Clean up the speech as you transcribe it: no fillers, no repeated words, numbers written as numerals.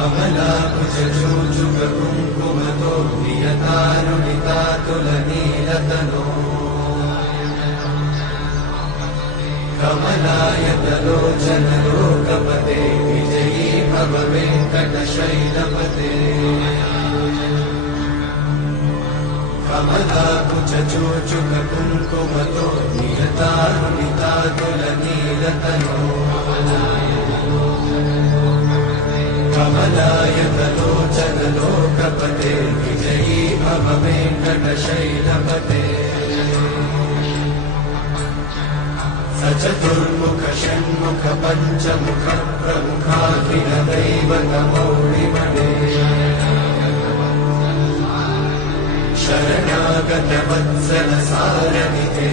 कमलाकुचूचुकुङ्कुमतो नियतारुणितातुलनीलतनो कमलायतलोचनलोकपते विजयी भव वेङ्कटशैलपते कमलाकुचूचुकुङ्कुमतो नियतारुणितातुलनीलतनो कमलायतलोचनलोकपते विजयी भव वेङ्कटशैलपते सचतुर्मुख षण्मुख पञ्चमुख प्रमुखाखिल दैवतमौलिमणे शरणागत वत्सल सारथिते